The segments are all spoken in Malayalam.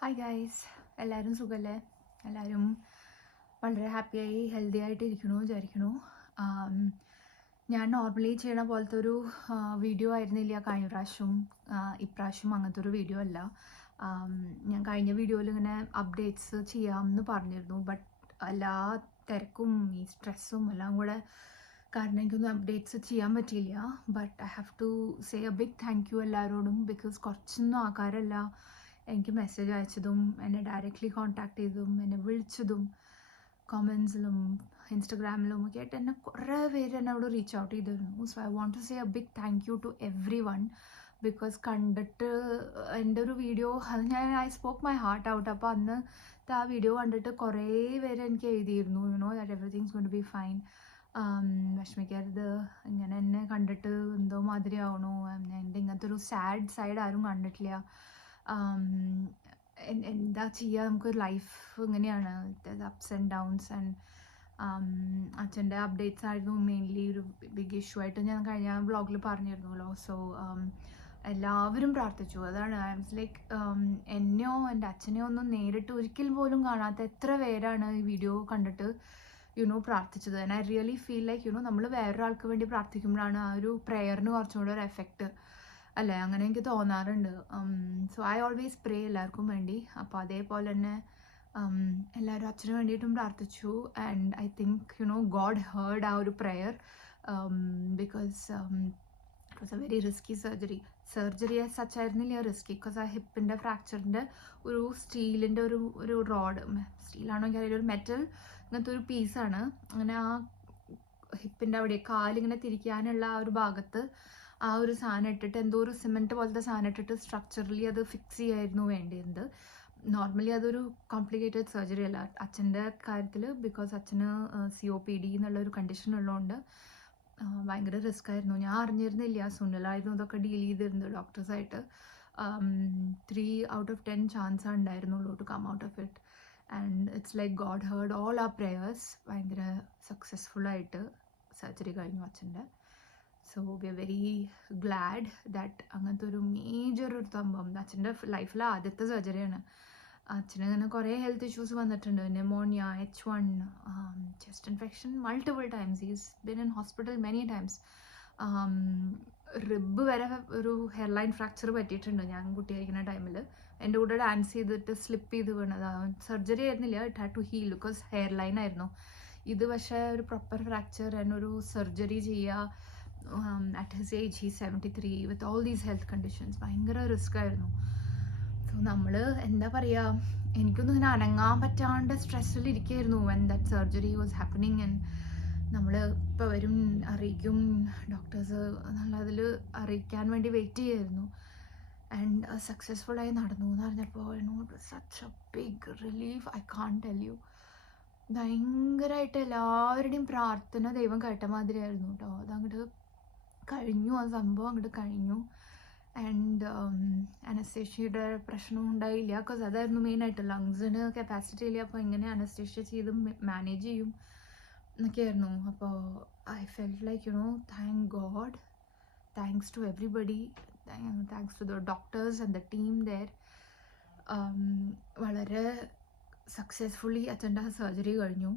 ഹായ് ഗൈസ്, എല്ലാവരും സുഖമല്ലേ? എല്ലാവരും വളരെ ഹാപ്പിയായി ഹെൽത്തി ആയിട്ട് ഇരിക്കണു വിചാരിക്കണു. ഞാൻ നോർമലി ചെയ്യണ പോലത്തെ ഒരു വീഡിയോ ആയിരുന്നില്ല കഴിഞ്ഞ പ്രാവശ്യം. ഇപ്രാവശ്യം അങ്ങനത്തെ ഒരു വീഡിയോ അല്ല. ഞാൻ കഴിഞ്ഞ വീഡിയോയിൽ ഇങ്ങനെ അപ്ഡേറ്റ്സ് ചെയ്യാമെന്ന് പറഞ്ഞിരുന്നു. ബട്ട് എല്ലാ തിരക്കും ഈ സ്ട്രെസ്സും എല്ലാം കൂടെ കാരണം എനിക്കൊന്നും അപ്ഡേറ്റ്സ് ചെയ്യാൻ പറ്റിയില്ല. But I have to say a big thank you എല്ലാവരോടും. ബിക്കോസ് കുറച്ചൊന്നും ആൾക്കാരല്ല എനിക്ക് മെസ്സേജ് അയച്ചതും എന്നെ ഡയറക്റ്റ്ലി കോൺടാക്ട് ചെയ്തതും എന്നെ വിളിച്ചതും കമൻസിലും ഇൻസ്റ്റഗ്രാമിലും ഒക്കെ ആയിട്ട് എന്നെ കുറേ പേര് എന്നോട് റീച്ച് ഔട്ട് ചെയ്തിരുന്നു. So I want to say a big thank you to everyone. Because കണ്ടിട്ട് എൻ്റെ ഒരു വീഡിയോ അത് I spoke my heart out. അപ്പോൾ അന്ന് ആ വീഡിയോ കണ്ടിട്ട് കുറേ പേര് എനിക്ക് എഴുതിയിരുന്നു, that everything's going to be fine, വിഷമിക്കരുത്, ഇങ്ങനെ എന്നെ കണ്ടിട്ട് എന്തോ മാതിരി ആവണു, എൻ്റെ ഇങ്ങനത്തെ ഒരു സാഡ് സൈഡ് ആരും കണ്ടിട്ടില്ല, എന്താ ചെയ്യുക, നമുക്ക് ലൈഫ് ഇങ്ങനെയാണ്, അപ്സ് ആൻഡ് ഡൗൺസ്. ആൻഡ് അച്ഛൻ്റെ അപ്ഡേറ്റ്സ് ആയിരുന്നു മെയിൻലി ഒരു ബിഗ് ഇഷ്യൂ ആയിട്ട് ഞാൻ കഴിഞ്ഞ വ്ളോഗിൽ പറഞ്ഞിരുന്നല്ലോ. സോ എല്ലാവരും പ്രാർത്ഥിച്ചു. അതാണ് ഐ വാസ് ലൈക്ക്, എന്നെയോ എൻ്റെ അച്ഛനെയോ ഒന്നും നേരിട്ട് ഒരിക്കൽ പോലും കാണാത്ത എത്ര പേരാണ് ഈ വീഡിയോ കണ്ടിട്ട് പ്രാർത്ഥിച്ചത്. And I really feel like നമ്മൾ വേറൊരാൾക്ക് വേണ്ടി പ്രാർത്ഥിക്കുമ്പോഴാണ് ആ ഒരു പ്രെയറിന് കുറച്ചും കൂടെ ഒരു എഫക്റ്റ് അല്ലേ, അങ്ങനെ എനിക്ക് തോന്നാറുണ്ട്. സോ ഐ ഓൾവേസ് പ്രേ എല്ലാവർക്കും വേണ്ടി. അപ്പോൾ അതേപോലെ തന്നെ എല്ലാവരും അച്ഛന് വേണ്ടിയിട്ടും പ്രാർത്ഥിച്ചു. And I think God heard ആ ഒരു prayer. Because it was A very risky surgery such ആയിരുന്നില്ല റിസ്കി. ബിക്കോസ് ആ ഹിപ്പിൻ്റെ ഫ്രാക്ചറിൻ്റെ ഒരു സ്റ്റീലിൻ്റെ ഒരു റോഡ്, സ്റ്റീലാണോ എനിക്കറിയില്ല, ഒരു മെറ്റൽ ഇങ്ങനത്തെ ഒരു പീസാണ്. അങ്ങനെ ആ ഹിപ്പിൻ്റെ അവിടെ കാലിങ്ങനെ തിരിക്കാനുള്ള ആ ഒരു ഭാഗത്ത് ആ ഒരു സാധനം ഇട്ടിട്ട്, എന്തോ ഒരു സിമെൻറ്റ് പോലത്തെ സാധനം ഇട്ടിട്ട് സ്ട്രക്ചറലി അത് ഫിക്സ് ചെയ്യായിരുന്നു വേണ്ടിയിരുന്നത്. നോർമലി അതൊരു കോംപ്ലിക്കേറ്റഡ് സർജറി അല്ല അച്ഛൻ്റെ കാര്യത്തിൽ. ബിക്കോസ് അച്ഛന് COPD എന്നുള്ളൊരു കണ്ടീഷൻ ഉള്ളതുകൊണ്ട് ഭയങ്കര റിസ്ക് ആയിരുന്നു. ഞാൻ അറിഞ്ഞിരുന്നില്ല, സുനിലായിരുന്നു ഇതൊക്കെ ഡീൽ ചെയ്തിരുന്നത് ഡോക്ടേഴ്സായിട്ട്. 3 out of 10 ചാൻസ് ഉണ്ടായിരുന്നുള്ളൂ to come out of it. And it's like God heard all our prayers. ഭയങ്കര സക്സസ്ഫുള്ളായിട്ട് സർജറി കഴിഞ്ഞു അച്ഛൻ്റെ. So we are very glad that അങ്ങനത്തെ ഒരു മേജർ ഒരു സംഭവം അച്ഛൻ്റെ ലൈഫിലെ ആദ്യത്തെ സർജറിയാണ്. അച്ഛന് ഇങ്ങനെ കുറേ ഹെൽത്ത് ഇഷ്യൂസ് വന്നിട്ടുണ്ട്, pneumonia, H1, chest infection multiple times. Is bin in hospital many times. Rib വരെ ഒരു ഹെയർലൈൻ ഫ്രാക്ചർ പറ്റിയിട്ടുണ്ട് ഞാൻ കുട്ടിയായിരിക്കുന്ന ടൈമിൽ. എൻ്റെ കൂടെ ഡാൻസ് ചെയ്തിട്ട് സ്ലിപ്പ് ചെയ്ത് വീണതാണ്. സർജറി ആയിരുന്നില്ല, it had to heal because hairline ആയിരുന്നു. ഇത് പക്ഷേ ഒരു പ്രോപ്പർ ഫ്രാക്ചർ എന്നൊരു സർജറി ചെയ്യുക at his age, he's 73 with all these health conditions. ഭയങ്കര റിസ്ക് ആയിരുന്നു. സോ നമ്മൾ എന്താ പറയുക, എനിക്കൊന്നും ഇങ്ങനെ അനങ്ങാൻ പറ്റാണ്ട് സ്ട്രെസ്സിലിരിക്കുകയായിരുന്നു when that surgery was happening. and നമ്മൾ ഇപ്പോൾ വരും അറിയിക്കും ഡോക്ടേഴ്സ് എന്നുള്ളതിൽ അറിയിക്കാൻ വേണ്ടി വെയിറ്റ് ചെയ്യായിരുന്നു. ആൻഡ് സക്സസ്ഫുള്ളായി നടന്നു എന്ന് പറഞ്ഞപ്പോൾ such a big relief, I can't tell you. ഭയങ്കരമായിട്ട് എല്ലാവരുടെയും പ്രാർത്ഥന ദൈവം കേട്ട മാതിരിയായിരുന്നു കേട്ടോ. അതങ്ങോട്ട് കഴിഞ്ഞു, ആ സംഭവം അങ്ങോട്ട് കഴിഞ്ഞു. ആൻഡ് അനസ്തേഷ്യയുടെ പ്രശ്നവും ഉണ്ടായില്ല. ബിക്കോസ് അതായിരുന്നു മെയിനായിട്ട്, ലങ്സിന് കപ്പാസിറ്റി ഇല്ല. അപ്പോൾ എങ്ങനെ അനസ്തേഷ്യ ചെയ്ത് മാനേജ് ചെയ്യും എന്നൊക്കെയായിരുന്നു. അപ്പോൾ I felt like thank God, thanks to everybody, thanks to the doctors and the team there. വളരെ സക്സസ്ഫുള്ളി അച്ഛൻ്റെ സർജറി കഴിഞ്ഞു.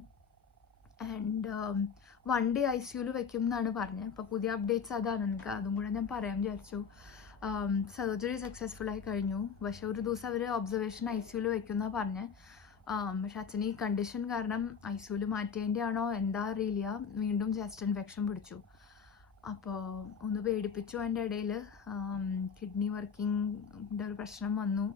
ആൻഡ് 1 day ICU വെക്കും എന്നാണ് പറഞ്ഞത്. അപ്പോൾ പുതിയ അപ്ഡേറ്റ്സ് അതാണ്, എനിക്ക് അതും കൂടെ ഞാൻ പറയാൻ വിചാരിച്ചു. സർജറി സക്സസ്ഫുള്ളായി കഴിഞ്ഞു. പക്ഷെ ഒരു ദിവസം അവർ ഒബ്സർവേഷൻ ICU വെക്കും എന്നാണ് പറഞ്ഞത്. പക്ഷെ അച്ഛന് ഈ കണ്ടീഷൻ കാരണം ICU മാറ്റേൻ്റെ ആണോ എന്താ അറിയില്ല, വീണ്ടും ചെസ്റ്റ് ഇൻഫെക്ഷൻ പിടിച്ചു. അപ്പോൾ ഒന്ന് പേടിപ്പിച്ചു. അതിൻ്റെ ഇടയിൽ കിഡ്നി വർക്കിങ്ങിൻ്റെ ഒരു പ്രശ്നം വന്നു.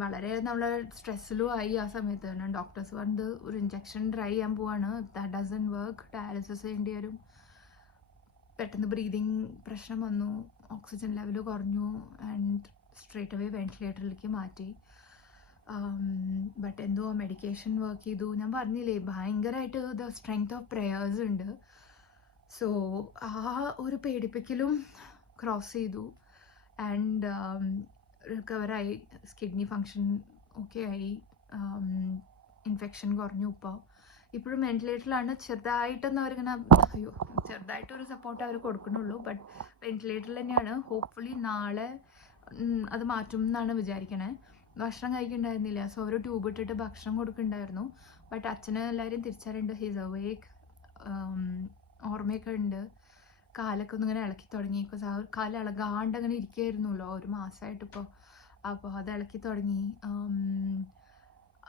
വളരെ നമ്മൾ സ്ട്രെസ്സിലും ആയി ആ സമയത്ത് തന്നെ. ഡോക്ടേഴ്സ് പറഞ്ഞത് ഒരു ഇഞ്ചക്ഷൻ ട്രൈ ചെയ്യാൻ പോവാണ്, ദാറ്റ് ഡസൻ വർക്ക്, ഡയാലിസിസ് ചെയ്യേണ്ടി വരും. പെട്ടെന്ന് ബ്രീതിങ് പ്രശ്നം വന്നു, ഓക്സിജൻ ലെവൽ കുറഞ്ഞു, ആൻഡ് സ്ട്രേറ്റ് അവേ വെന്റിലേറ്ററിലേക്ക് മാറ്റി. ബട്ട് എന്തോ മെഡിക്കേഷൻ വർക്ക് ചെയ്തു. ഞാൻ പറഞ്ഞില്ലേ ഭയങ്കരമായിട്ട് ദ സ്ട്രെങ്ത് ഓഫ് പ്രേയേഴ്സ് ഉണ്ട്. സോ ആ ഒരു പേടിപ്പിക്കലും ക്രോസ് ചെയ്തു. ആൻഡ് റിക്കവറായി, കിഡ്നി ഫങ്ഷൻ ഓക്കെ ആയി, ഇൻഫെക്ഷൻ കുറഞ്ഞു. ഇപ്പോഴും വെന്റിലേറ്ററിലാണ്. ചെറുതായിട്ടൊന്നും അവരിങ്ങനെ ചെറുതായിട്ടൊരു സപ്പോർട്ട് അവർ കൊടുക്കണുള്ളൂ. ബട്ട് വെന്റിലേറ്ററിൽ തന്നെയാണ്. ഹോപ്പ്ഫുള്ളി നാളെ അത് മാറ്റും എന്നാണ് വിചാരിക്കണേ. ഭക്ഷണം കഴിക്കുന്നുണ്ടായിരുന്നില്ല, സോ ഒരു ട്യൂബ് ഇട്ടിട്ട് ഭക്ഷണം കൊടുക്കുന്നുണ്ടായിരുന്നു. ബട്ട് അച്ഛന് എല്ലാവരും തിരിച്ചറിയുന്നുണ്ട്, ഹീസ് അവേക്ക്, ഓർമ്മയൊക്കെ ഉണ്ട്. കാലൊക്കെ ഒന്നിങ്ങനെ ഇളക്കി തുടങ്ങി. ബിക്കോസ് ആ ഒരു കാല് ഇളകാണ്ട് അങ്ങനെ ഇരിക്കുകയായിരുന്നല്ലോ ഒരു മാസമായിട്ടിപ്പോൾ. അപ്പോൾ അത് ഇളക്കി തുടങ്ങി.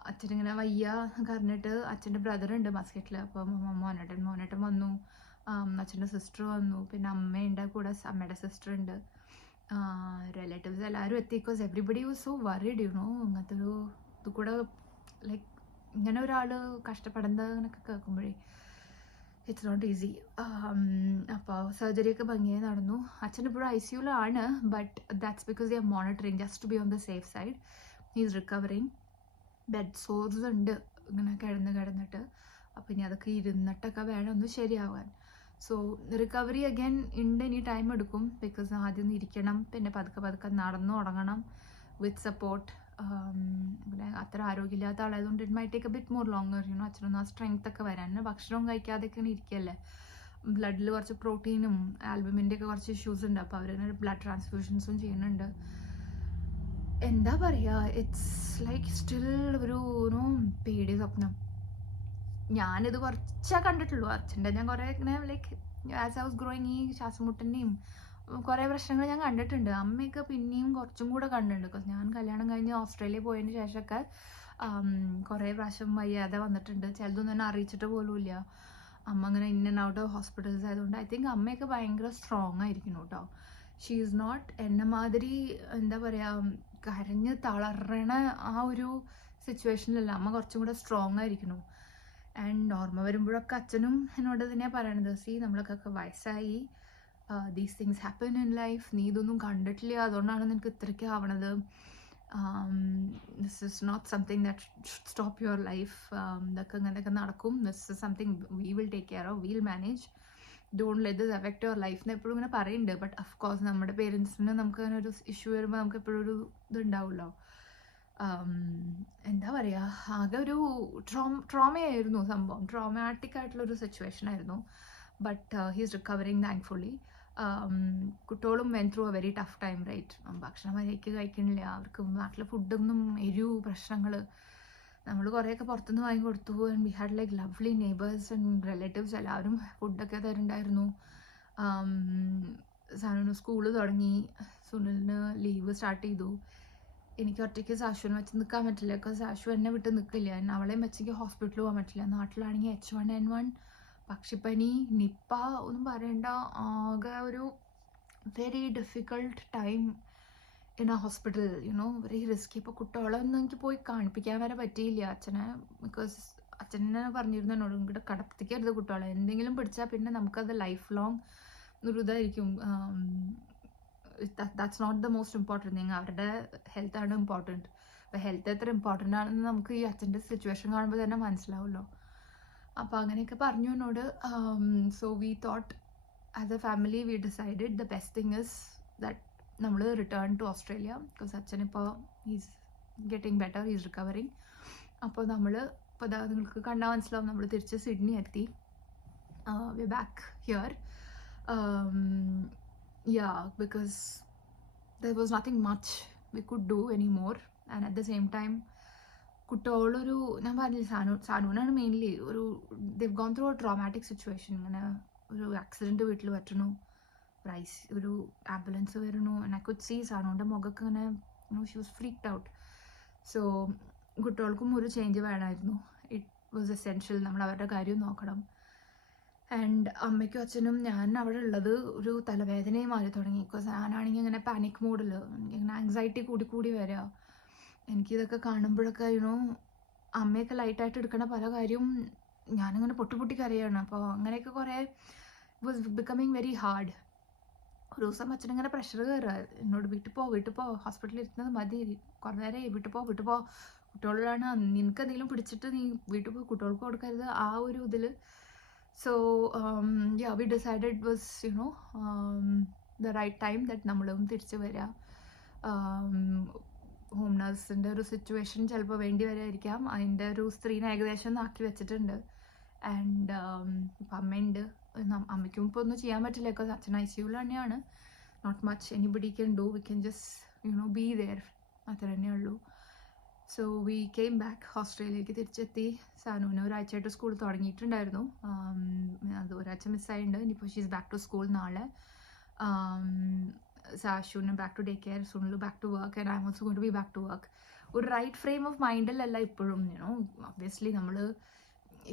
അച്ഛനിങ്ങനെ വയ്യ പറഞ്ഞിട്ട് അച്ഛൻ്റെ ബ്രദറുണ്ട് മസ്കറ്റിൽ, അപ്പം മോനേട്ടൻ വന്നു, അച്ഛൻ്റെ സിസ്റ്റർ വന്നു, പിന്നെ അമ്മയുണ്ട് കൂടെ, അമ്മയുടെ സിസ്റ്റർ ഉണ്ട്, റിലേറ്റീവ്സ് എല്ലാവരും എത്തി. Because everybody was so worried ഇങ്ങനത്തെ ഒരു ഇത് കൂടെ ലൈക്ക് ഇങ്ങനെ ഒരാൾ കഷ്ടപ്പെടുന്നതൊക്കെ കേൾക്കുമ്പോഴേ ഇറ്റ്സ് നോട്ട് ഈസി. അപ്പോൾ സർജറിയൊക്കെ ഭംഗിയായി നടന്നു. അച്ഛൻ ഇപ്പോഴും ICUലാണ്, but that's because they are monitoring just to be on the safe side. He's recovering. Bed sores ഉണ്ട് ഇങ്ങനെ കിടന്നിട്ട്. അപ്പം ഇനി അതൊക്കെ ഇരുന്നിട്ടൊക്കെ വേണം ഒന്ന് ശരിയാവാൻ. സോ റിക്കവറി അഗൈൻ ഉണ്ട്, ഇനി ടൈം എടുക്കും. ബിക്കോസ് ആദ്യം ഒന്ന് ഇരിക്കണം, പിന്നെ പതുക്കെ നടന്നു തുടങ്ങണം വിത്ത് സപ്പോർട്ട്. പിന്നെ അത്ര ആരോഗ്യമില്ലാത്ത ആളായതുകൊണ്ട് it may take a bit more longer അച്ഛനൊന്നും ആ സ്ട്രെങ്ത് ഒക്കെ വരാൻ. ഭക്ഷണവും കഴിക്കാതെയൊക്കെ ഇരിക്കുകയല്ലേ. ബ്ലഡിൽ കുറച്ച് പ്രോട്ടീനും ആൽബമിൻ്റെ ഒക്കെ കുറച്ച് ഇഷ്യൂസ് ഉണ്ട്. അപ്പോൾ അവർ ബ്ലഡ് ട്രാൻസ്ഫ്യൂഷൻസും ചെയ്യുന്നുണ്ട്. എന്താ പറയുക, ഇറ്റ്സ് ലൈക്ക് സ്റ്റിൽ ഒരു പേടി സ്വപ്നം. ഞാനിത് കുറച്ചേ കണ്ടിട്ടുള്ളൂ അച്ഛൻ്റെ. ഞാൻ കുറേ ഇങ്ങനെ like as I was growing ഈ ശ്വാസമുട്ടൻ്റെയും കുറേ പ്രശ്നങ്ങൾ ഞാൻ കണ്ടിട്ടുണ്ട്. അമ്മയൊക്കെ പിന്നെയും കുറച്ചും കൂടെ കണ്ടിട്ടുണ്ട്. ബിക്കോസ് ഞാൻ കല്യാണം കഴിഞ്ഞ് ഓസ്ട്രേലിയ പോയതിന് ശേഷമൊക്കെ കുറേ പ്രാവശ്യം വയ്യാതെ വന്നിട്ടുണ്ട്. ചിലതൊന്നും എന്നെ അറിയിച്ചിട്ട് പോലും ഇല്ല. അമ്മ അങ്ങനെ in and out of hospitals ആയതുകൊണ്ട് ഐ തിങ്ക് അമ്മയൊക്കെ ഭയങ്കര സ്ട്രോങ് ആയിരിക്കുന്നു കേട്ടോ. ഷീ ഈസ് നോട്ട് എന്നെ മാതിരി എന്താ പറയുക കരഞ്ഞ് തളരണ ആ ഒരു സിറ്റുവേഷനിലല്ല. അമ്മ കുറച്ചും കൂടെ സ്ട്രോങ് ആയിരിക്കുന്നു. ആൻഡ് ഓർമ്മ വരുമ്പോഴൊക്കെ അച്ഛനും എന്നോട് തന്നെയാണ് പറയണത്, സി നമ്മളൊക്കെ വയസ്സായി, these things happen in life, നീ ഇതൊന്നും കണ്ടിട്ടില്ല, അതുകൊണ്ടാണ് നിനക്ക് ഇത്രയ്ക്ക് ആവണത്. This is not something that should stop your life. ഇതൊക്കെ ഇങ്ങനെയൊക്കെ നടക്കും. This is something we will take care of, will manage, don't let this affect your life എന്ന് എപ്പോഴും ഇങ്ങനെ പറയുന്നുണ്ട്. ബട്ട് ഓഫ് കോഴ്സ് നമ്മുടെ പേരൻസിന് നമുക്ക് അങ്ങനെ ഒരു ഇഷ്യൂ വരുമ്പോൾ നമുക്ക് എപ്പോഴും ഒരു ഇതുണ്ടാവുമല്ലോ. എന്താ പറയുക, ആകെ ഒരു ട്രോമയായിരുന്നു സംഭവം. ട്രോമാറ്റിക് ആയിട്ടുള്ളൊരു സിറ്റുവേഷൻ ആയിരുന്നു. But he's recovering thankfully. കുട്ടികളും went through a very tough time right. ഭക്ഷണം മര്യാദയ്ക്ക് കഴിക്കണില്ല, അവർക്ക് നാട്ടിലെ ഫുഡൊന്നും എരിവ് പ്രശ്നങ്ങൾ. നമ്മൾ കുറേയൊക്കെ പുറത്തുനിന്ന് വാങ്ങി കൊടുത്തു. And we had like lovely neighbours and relatives, എല്ലാവരും ഫുഡൊക്കെ തരുന്നുണ്ടായിരുന്നു. സാനുവിന് സ്കൂള് തുടങ്ങി, സുനിലിന് ലീവ് സ്റ്റാർട്ട് ചെയ്തു. എനിക്ക് ഒറ്റയ്ക്ക് സാശുവിനെ വെച്ച് നിൽക്കാൻ പറ്റില്ല. ബിക്കോസ് സാശു എന്നെ വിട്ട് നിൽക്കില്ല. അവളെയും വെച്ചെങ്കിൽ ഹോസ്പിറ്റലിൽ പോകാൻ പറ്റില്ല. നാട്ടിലാണെങ്കിൽ H1N1, പക്ഷിപ്പനി, നിപ്പ ഒന്നും പറയണ്ട. ആകെ ഒരു very difficult time in A hospital, very risky. ഇപ്പോൾ കുട്ടികളൊന്നും എനിക്ക് പോയി കാണിപ്പിക്കാൻ വരെ പറ്റിയില്ല അച്ഛനെ. ബിക്കോസ് അച്ഛനെ പറഞ്ഞിരുന്നു എന്നോട്, ഇങ്ങോട്ട് കടത്തിക്കരുത് കുട്ടികളെ, എന്തെങ്കിലും പിടിച്ചാൽ പിന്നെ നമുക്കത് ലൈഫ് ലോങ് ഒരു ഇതായിരിക്കും. That's not the most important thing. അവരുടെ ഹെൽത്താണ് ഇമ്പോർട്ടൻറ്റ്. അപ്പോൾ ഹെൽത്ത് എത്ര ഇമ്പോർട്ടൻ്റ് ആണെന്ന് നമുക്ക് ഈ അച്ഛൻ്റെ സിറ്റുവേഷൻ കാണുമ്പോൾ തന്നെ മനസ്സിലാവുമല്ലോ. അപ്പോൾ അങ്ങനെയൊക്കെ പറഞ്ഞു എന്നോട്. So we thought as a family we decided the best thing is that നമ്മൾ റിട്ടേൺ ടു ഓസ്ട്രേലിയ. ബിക്കോസ് അച്ഛനിപ്പോൾ he's getting better, he's recovering. അപ്പോൾ നമ്മൾ ഇപ്പോൾ നിങ്ങൾക്ക് കണ്ടാൽ മനസ്സിലാവും, നമ്മൾ തിരിച്ച് സിഡ്നി എത്തി. We back here. Yeah, because there was nothing much we could do anymore. And at the same time, കുട്ടികളൊരു, ഞാൻ പറഞ്ഞില്ല, സാനുവിനാണ് മെയിൻലി ഒരു, they've gone through a traumatic situation. ഇങ്ങനെ ഒരു ആക്സിഡൻറ്റ് വീട്ടിൽ പറ്റണു, ഒരു ആംബുലൻസ് വരണു. and I could see സാനുവിൻ്റെ മുഖമൊക്കെ ഇങ്ങനെ she was freaked out. So കുട്ടികൾക്കും ഒരു ചേഞ്ച് വേണമായിരുന്നു. It was essential. നമ്മൾ അവരുടെ കാര്യം നോക്കണം. ആൻഡ് അമ്മയ്ക്കും അച്ഛനും ഞാൻ അവിടെ ഉള്ളത് ഒരു തലവേദനയും മാറി തുടങ്ങി. ബിക്കോസ് ഞാനാണെങ്കിൽ ഇങ്ങനെ പാനിക് മോഡിൽ, ഇങ്ങനെ ആങ്സൈറ്റി കൂടി വരിക. എനിക്കിതൊക്കെ കാണുമ്പോഴൊക്കെ അമ്മയൊക്കെ ലൈറ്റായിട്ട് എടുക്കണ പല കാര്യവും ഞാനിങ്ങനെ പൊട്ടി കരയാണ്. അപ്പോൾ അങ്ങനെയൊക്കെ കുറേ വാസ് ബിക്കമിങ് വെരി ഹാർഡ്. ഒരു ദിവസം അച്ഛനിങ്ങനെ പ്രഷർ കയറുക എന്നോട്, വീട്ടിൽ പോ, ഹോസ്പിറ്റലിൽ ഇരുന്നത് മതി, കുറേ നേരം വീട്ടിൽ പോ, കുട്ടികളാണ്, നിനക്ക് എന്തെങ്കിലും പിടിച്ചിട്ട് നീ വീട്ടിൽ പോയി കുട്ടികൾക്ക് കൊടുക്കരുത്, ആ ഒരു ഇതിൽ. So yeah, we decided it was the right time that നമ്മളും തിരിച്ചു വരിക. ഹോം നഴ്സിൻ്റെ ഒരു സിറ്റുവേഷൻ ചിലപ്പോൾ വേണ്ടി വരായിരിക്കാം. അതിൻ്റെ ഒരു സ്ത്രീനെ ഏകദേശം ആക്കി വെച്ചിട്ടുണ്ട്. ആൻഡ് ഇപ്പം അമ്മയുണ്ട്. അമ്മയ്ക്കും ഇപ്പോൾ ഒന്നും ചെയ്യാൻ പറ്റില്ല. ബിക്കോസ് അച്ഛൻ ICUവിൽ തന്നെയാണ്. Not much anybody can do. We can just be there, അത്ര തന്നെ ഉള്ളൂ. സോ വി കെയിം ബാക്ക്, ഓസ്ട്രേലിയയിലേക്ക് തിരിച്ചെത്തി. സാനുവിന് ഒരാഴ്ചയായിട്ട് സ്കൂൾ തുടങ്ങിയിട്ടുണ്ടായിരുന്നു, അത് ഒരാഴ്ച മിസ്സായിട്ടുണ്ട്. ഇനിയിപ്പോൾ ഷീസ് ബാക്ക് ടു സ്കൂൾ നാളെ. സാഷുവിന് back to day care, Sunil back to work, and I am also going to be back to work. ഒരു റൈറ്റ് ഫ്രെയിം ഓഫ് മൈൻഡിലല്ല ഇപ്പോഴും. ഒബ്വിയസ്ലി നമ്മൾ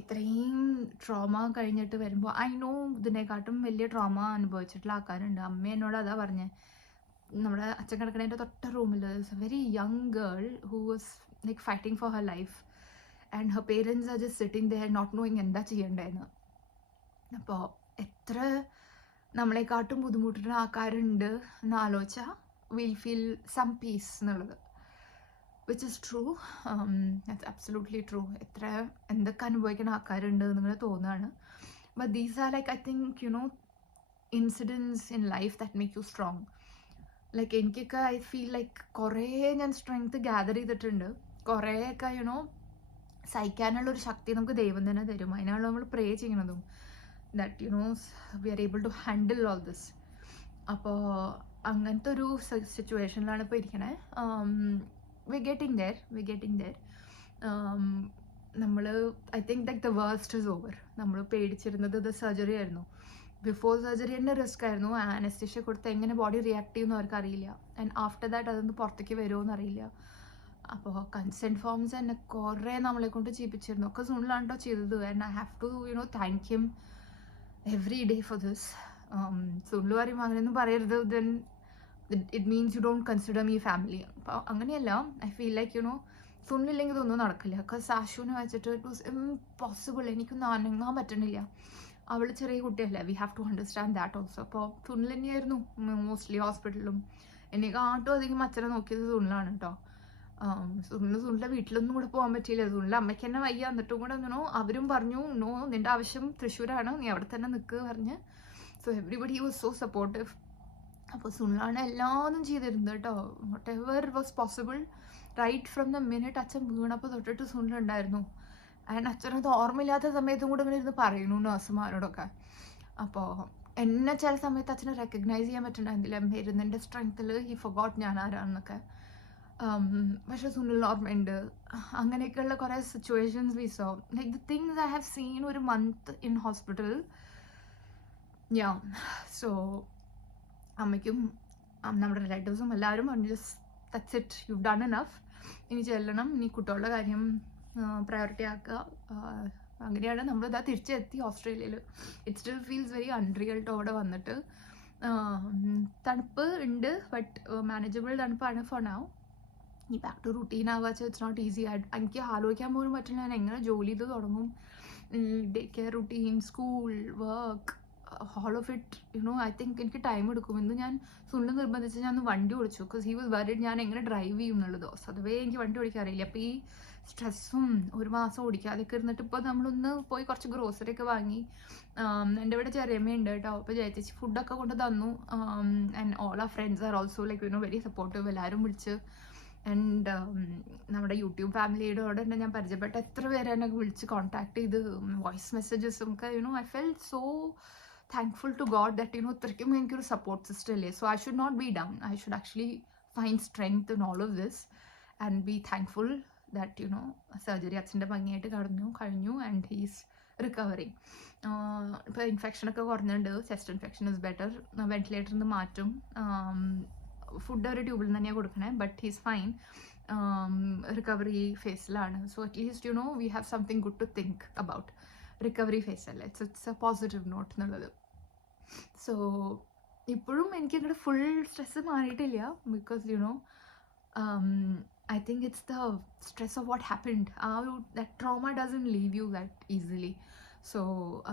ഇത്രയും ട്രോമ കഴിഞ്ഞിട്ട് വരുമ്പോൾ, ഐ നോ ഇതിനെക്കാട്ടും വലിയ ട്രോമ അനുഭവിച്ചിട്ടുള്ള ആൾക്കാരുണ്ട്. അമ്മ എന്നോട് അതാ പറഞ്ഞത്. നമ്മുടെ അച്ഛൻ കിടക്കണേൻ്റെ തൊട്ട റൂമിൽ a very young girl who was like fighting for her life, and her parents are just sitting there not knowing എന്താ ചെയ്യേണ്ടതെന്ന്. അപ്പോൾ എത്ര നമ്മളെക്കാട്ടും ബുദ്ധിമുട്ടുന്ന ആൾക്കാരുണ്ട് എന്ന് ആലോചിച്ചാൽ വിൽ ഫീൽ സം പീസ് എന്നുള്ളത്, which is true. That's absolutely true. എത്ര എന്തൊക്കെ അനുഭവിക്കുന്ന ആൾക്കാരുണ്ട് എന്നിങ്ങനെ തോന്നുകയാണ്. But these are like I think incidence in life that make you strong. Like എനിക്കൊക്കെ ഐ ഫീൽ ലൈക്ക് കുറേ ഞാൻ സ്ട്രെങ്ത് ഗ്യാദർ ചെയ്തിട്ടുണ്ട്. കുറേയൊക്കെ സഹിക്കാനുള്ളൊരു ശക്തി നമുക്ക് ദൈവം തന്നെ തരും. അതിനാണ് നമ്മൾ പ്രേ ചെയ്യണതും, that we are able to handle all this. അപ്പോൾ അങ്ങനത്തെ ഒരു സിറ്റുവേഷനിലാണ് ഇപ്പോൾ ഇരിക്കണേ. we're getting there. നമ്മൾ I think that the worst is over. നമ്മൾ പേടിച്ചിരുന്നത് ഇത് സർജറി ആയിരുന്നു. ബിഫോർ സർജറി തന്നെ റിസ്ക് ആയിരുന്നു. അനസ്തീഷ്യ കൊടുത്ത് എങ്ങനെ ബോഡി റിയാക്ട് ചെയ്യുമെന്ന് അവർക്ക് അറിയില്ല. ആൻഡ് ആഫ്റ്റർ ദാറ്റ് അതൊന്ന് പുറത്തേക്ക് വരുമോ എന്നറിയില്ല. അപ്പോൾ കൺസെൻറ്റ് ഫോംസ് തന്നെ കുറേ നമ്മളെ കൊണ്ട് ചെയ്യിപ്പിച്ചിരുന്നു. ഒക്കെ സുനിലാണ് കേട്ടോ ചെയ്തത്. And I have to thank him every day for this. Sunil പറയുമ്പോൾ അങ്ങനെയൊന്നും പറയരുത്, then it means you don't consider me family. അപ്പോൾ അങ്ങനെയല്ല. ഐ ഫീൽ ലൈക്ക് സുനിലില്ലെങ്കിൽ ഇതൊന്നും നടക്കില്ല. ബിക്കോസ് സാഷുവിനെ വെച്ചിട്ട് ഇറ്റ് വാസ് ഇംപോസിബിൾ. എനിക്കൊന്നും അനങ്ങാൻ പറ്റണില്ല. അവൾ ചെറിയ കുട്ടിയല്ലേ, we have to understand that also. അപ്പോൾ സുനിൽ തന്നെയായിരുന്നു മോസ്റ്റ്ലി ഹോസ്പിറ്റലിലും. എന്നെക്കാട്ടും അധികം അച്ഛനെ നോക്കിയത് സുനിലാണ് കേട്ടോ. സുനിലെ വീട്ടിലൊന്നും കൂടെ പോകാൻ പറ്റിയില്ല. സുനിലെ അമ്മയ്ക്ക് തന്നെ വയ്യ. എന്നിട്ടും കൂടെ അവരും പറഞ്ഞു നിൻ്റെ ആവശ്യം തൃശ്ശൂരാണ്, നീ അവിടെ തന്നെ നിൽക്കുക പറഞ്ഞ്. So everybody was so supportive. അപ്പോൾ സുനിലാണ് എല്ലാതും ചെയ്തിരുന്നത് കേട്ടോ. Whatever was possible right from the minute അച്ഛൻ വീണപ്പോൾ തൊട്ടിട്ട് സുനിലുണ്ടായിരുന്നു. ആൻഡ് അച്ഛനത് ഓർമ്മയില്ലാത്ത സമയത്തും കൂടെ ഇങ്ങനെ ഇരുന്ന് പറയുന്നു നഴ്സുമാരോടൊക്കെ. അപ്പോൾ എന്നെ ചില സമയത്ത് അച്ഛനെ റെക്കഗ്നൈസ് ചെയ്യാൻ പറ്റുന്നുണ്ടായിരുന്നില്ല. മരുന്നിൻ്റെ സ്ട്രെങ്ത്തിൽ ഈ ഫൊഗോട്ട് ഞാൻ ആരാണെന്നൊക്കെ. പക്ഷെ സുനിലിന് ഓർമ്മയുണ്ട്. അങ്ങനെയൊക്കെയുള്ള കുറേ situations we saw. Like the things I have seen ഒരു മന്ത് ഇൻ ഹോസ്പിറ്റൽ. സോ അമ്മയ്ക്കും നമ്മുടെ റിലേറ്റീവ്സും എല്ലാവരും പറഞ്ഞു, just that's it, you done enough, ഇനി ചെല്ലണം, ഇനി കുട്ടികളുടെ കാര്യം പ്രയോറിറ്റി ആക്കുക. അങ്ങനെയാണ് നമ്മളിതാ തിരിച്ചെത്തി ഓസ്ട്രേലിയയിൽ. It still feels very unreal to അവിടെ വന്നിട്ട്. തണുപ്പ് ഉണ്ട്, ബട്ട് മാനേജബിൾ തണുപ്പാണ് ഫോർ നൗ. ഈ ബാക്ക് ടു റുട്ടീൻ ആവുക വെച്ചാൽ ഇറ്റ്സ് നോട്ട് ഈസി. എനിക്ക് ആലോചിക്കാൻ പോലും പറ്റില്ല ഞാൻ എങ്ങനെ ജോലി ചെയ്ത് തുടങ്ങും. Day care routine, school, work, all of it I think എനിക്ക് ടൈം എടുക്കും. ഇന്ന് ഞാൻ സുനിൽ നിർബന്ധിച്ച് ഞാൻ വണ്ടി ഓടിച്ചു. ബിക്കോസ് ഹി വാസ് വരിഡ് ഞാൻ എങ്ങനെ ഡ്രൈവ് ചെയ്യും എന്നുള്ളതോ. അതുവേ എനിക്ക് വണ്ടി ഓടിക്കാറില്ല. അപ്പോൾ ഈ സ്ട്രെസ്സും ഒരു മാസം ഓടിക്കാതൊക്കെ ഇരുന്നിട്ട് ഇപ്പോൾ നമ്മളൊന്ന് പോയി കുറച്ച് ഗ്രോസറി ഒക്കെ വാങ്ങി. എൻ്റെ ഇവിടെ ചെറിയമ്മയുണ്ട് കേട്ടോ. അപ്പോൾ ജയച്ചേച്ചി ഫുഡൊക്കെ കൊണ്ട് തന്നു. And all are friends are also like very supportive. എല്ലാവരും വിളിച്ച്. ആൻഡ് നമ്മുടെ യൂട്യൂബ് ഫാമിലിയുടെ തന്നെ ഞാൻ പരിചയപ്പെട്ട എത്ര പേരെ എന്നെ വിളിച്ച് കോൺടാക്ട് ചെയ്ത് വോയിസ് മെസ്സേജസും ഒക്കെ I felt so thankful to God that ഇത്രയ്ക്കും എനിക്കൊരു സപ്പോർട്ട് സിസ്റ്റം ഇല്ലേ. So I should not be down. I should actually find strength in all of this and be thankful that surgery അച്ഛൻ്റെ ഭംഗിയായിട്ട് കഴിഞ്ഞു ആൻഡ് ഹീസ് റിക്കവറിങ്. ഇപ്പോൾ ഇൻഫെക്ഷനൊക്കെ കുറഞ്ഞിട്ടുണ്ട്. Chest infection is better. വെന്റിലേറ്ററിൽ നിന്ന് മാറ്റും. ഫുഡ് ഒരു ട്യൂബിൽ നിന്ന് തന്നെയാണ് കൊടുക്കണേ. But he's fine. റിക്കവറി ഫേസിലാണ്. So at least we have something good to think about. Recovery phase അല്ലേ, ഇറ്റ്സ് എ പോസിറ്റീവ് നോട്ട് എന്നുള്ളത്. സോ ഇപ്പോഴും എനിക്ക് ഇങ്ങോട്ട് ഫുൾ സ്ട്രെസ് മാറിയിട്ടില്ല. Because I think it's the stress of what happened. That trauma doesn't leave you that easily. So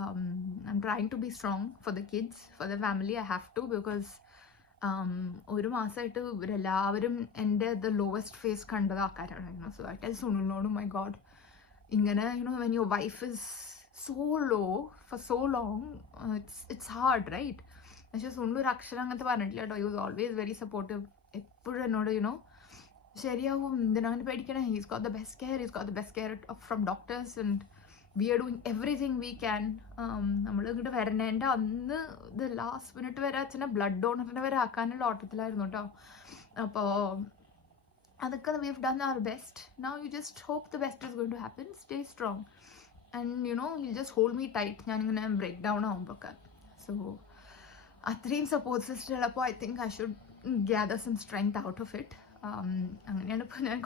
I am trying to be strong for the kids, for the family. I have to. Because ഒരു മാസമായിട്ട് ഇവരെല്ലാവരും എൻ്റെ ദ ലോവസ്റ്റ് ഫേസ് കണ്ടത് ആൾക്കാരാണ്. സോ ഐ ടെൽ സുനിലിനോടും മൈ ഗോഡ്, ഇങ്ങനെ when your wife is so low for so long, it's hard, right? പക്ഷെ സുനിൽ ഒരു അക്ഷരം അങ്ങനത്തെ പറഞ്ഞിട്ടില്ല കേട്ടോ. You was always very supportive. എപ്പോഴും എന്നോട് ശരിയാവും, എന്തിനാണ് പേടിക്കണേ, he's got the best care from doctors and we are doing everything we can. നമ്മൾ ഇങ്ങോട്ട് വരണേൻ്റെ അന്ന് ഇത് ലാസ്റ്റ് മിനിറ്റ് വരെ അച്ഛനെ ബ്ലഡ് ഡോണറിനെ വരെ ആക്കാനുള്ള ഓട്ടത്തിലായിരുന്നു കേട്ടോ. അപ്പോൾ അതൊക്കെ we've done our best. Now you just hope the best is going to happen. Stay strong. And he'll just hold me tight. ഞാനിങ്ങനെ ബ്രേക്ക് ഡൗൺ ആകുമ്പോഴൊക്കെ. സോ അത്രയും സപ്പോർട്ട് സിസ്റ്റർ ഉള്ളപ്പോൾ I think I should gather some strength out of it. അങ്ങനെയാണ് ഇപ്പോൾ ഞാൻ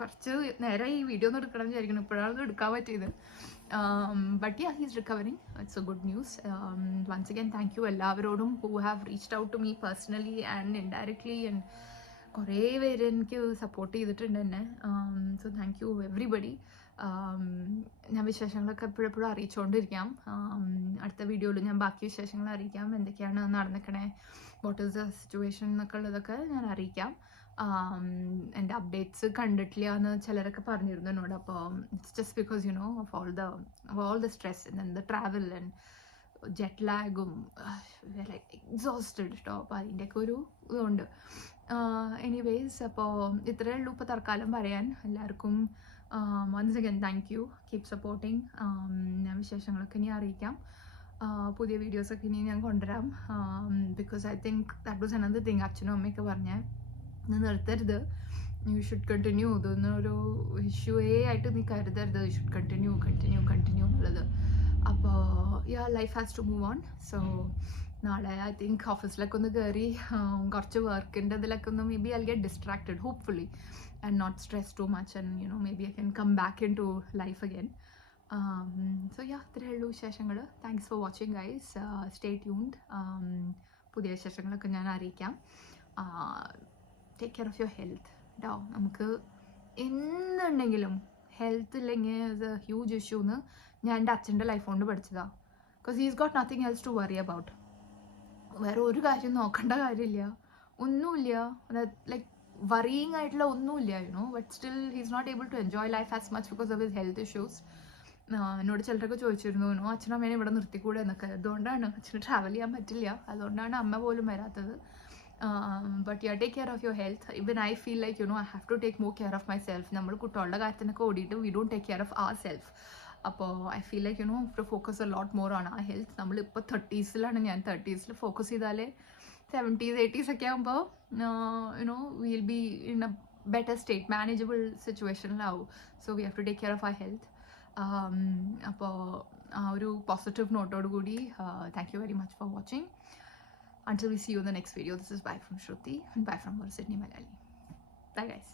കുറച്ച് നേരം ഈ വീഡിയോ ഒന്നും എടുക്കണം വിചാരിക്കണം. ഇപ്പോഴാണ് എടുക്കാൻ പറ്റിയത്. But yeah, he's recovering. It's a good news. Once again, thank you എല്ലാവരോടും who have reached out to me personally and indirectly, and കുറേ പേര് എനിക്ക് സപ്പോർട്ട് ചെയ്തിട്ടുണ്ട് എന്നെ. So thank you everybody. ഞാൻ വിശേഷങ്ങളൊക്കെ എപ്പോഴെപ്പോഴും അറിയിച്ചുകൊണ്ടിരിക്കാം. അടുത്ത വീഡിയോയിൽ ഞാൻ ബാക്കി വിശേഷങ്ങൾ അറിയിക്കാം. എന്തൊക്കെയാണ് നടന്നിക്കണേ, വാട്ട് ഈസ് ദ സിറ്റുവേഷൻ എന്നൊക്കെ ഉള്ളതൊക്കെ ഞാൻ അറിയിക്കാം. എൻ്റെ അപ്ഡേറ്റ്സ് കണ്ടിട്ടില്ല എന്ന് ചിലരൊക്കെ പറഞ്ഞിരുന്നു എന്നോട്. അപ്പോൾ it's just because of all the stress and the travel and jet ലാഗും എക്സോസ്റ്റഡ് കേട്ടോ. അപ്പോൾ അതിൻ്റെയൊക്കെ ഒരു ഇതുണ്ട്. എനിവേസ്, അപ്പോൾ ഇത്രയേ ഉള്ളൂ ഇപ്പോൾ തൽക്കാലം പറയാൻ. എല്ലാവർക്കും once again thank you. Keep supporting. ഞാൻ വിശേഷങ്ങളൊക്കെ ഇനി അറിയിക്കാം. പുതിയ വീഡിയോസൊക്കെ ഇനി ഞാൻ കൊണ്ടുവരാം. Because I think that was another thing. അച്ഛനും അമ്മയൊക്കെ പറഞ്ഞ ഇത് നിർത്തരുത്, യു ഷുഡ് കണ്ടിന്യൂ. ഇതൊന്നൊരു ഇഷ്യൂവേ ആയിട്ട് നീ കരുതരുത്. യു ഷുഡ് കണ്ടിന്യൂ എന്നുള്ളത്. അപ്പോൾ life has to move on. So നാളെ ഐ തിങ്ക് ഓഫീസിലൊക്കെ ഒന്ന് കയറി കുറച്ച് വർക്കിൻ്റെ ഇതിലൊക്കെ ഒന്ന് maybe I get distracted hopefully and not stress too much, and maybe I can come back into life again. So yeah, ഇത്രയേ ഉള്ളൂ വിശേഷങ്ങൾ. Thanks for watching guys. Stay tuned. പുതിയ വിശേഷങ്ങളൊക്കെ ഞാൻ അറിയിക്കാം. Take care of your health കേട്ടോ. നമുക്ക് എന്തുണ്ടെങ്കിലും ഹെൽത്ത് ഇല്ലെങ്കിൽ ഇസ് എ ഹ്യൂജ് ഇഷ്യൂ എന്ന് ഞാൻ എൻ്റെ അച്ഛൻ്റെ ലൈഫ് കൊണ്ട് പഠിച്ചതാണ്. Because he's got nothing else to worry about. വേറെ ഒരു കാര്യം നോക്കേണ്ട കാര്യമില്ല, ഒന്നുമില്ല. അതായത് ലൈക്ക് worrying ആയിട്ടുള്ള ഒന്നുമില്ല, but still he's not able to enjoy life as much because of his health issues. എന്നോട് ചിലരൊക്കെ ചോദിച്ചിരുന്നു അച്ഛനമ്മേനെ ഇവിടെ നിർത്തിക്കൂടെ എന്നൊക്കെ. അതുകൊണ്ടാണ് അച്ഛന് ട്രാവൽ ചെയ്യാൻ പറ്റില്ല, അതുകൊണ്ടാണ് അമ്മ പോലും വരാത്തത്. But you take care of your health. Even I feel like I have to take more care of myself. നമ്മൾ കുട്ടികളുടെ കാര്യത്തിനൊക്കെ ഓടിയിട്ട് we don't take care of our self. അപ്പോൾ I feel like to focus a lot more on ആ ഹെൽത്ത്. നമ്മളിപ്പോൾ 30s ഞാൻ 30s ഫോക്കസ് ചെയ്താലേ 70s 80s ഒക്കെ ആകുമ്പോൾ we'll be in a better state, manageable situation now. So we have to take care of our health. അപ്പോൾ ആ ഒരു പോസിറ്റീവ് നോട്ടോട് കൂടി thank you very much for watching. Until we see you in the next video, this is bye from Shruti and bye from Sydney Malayali. Bye guys.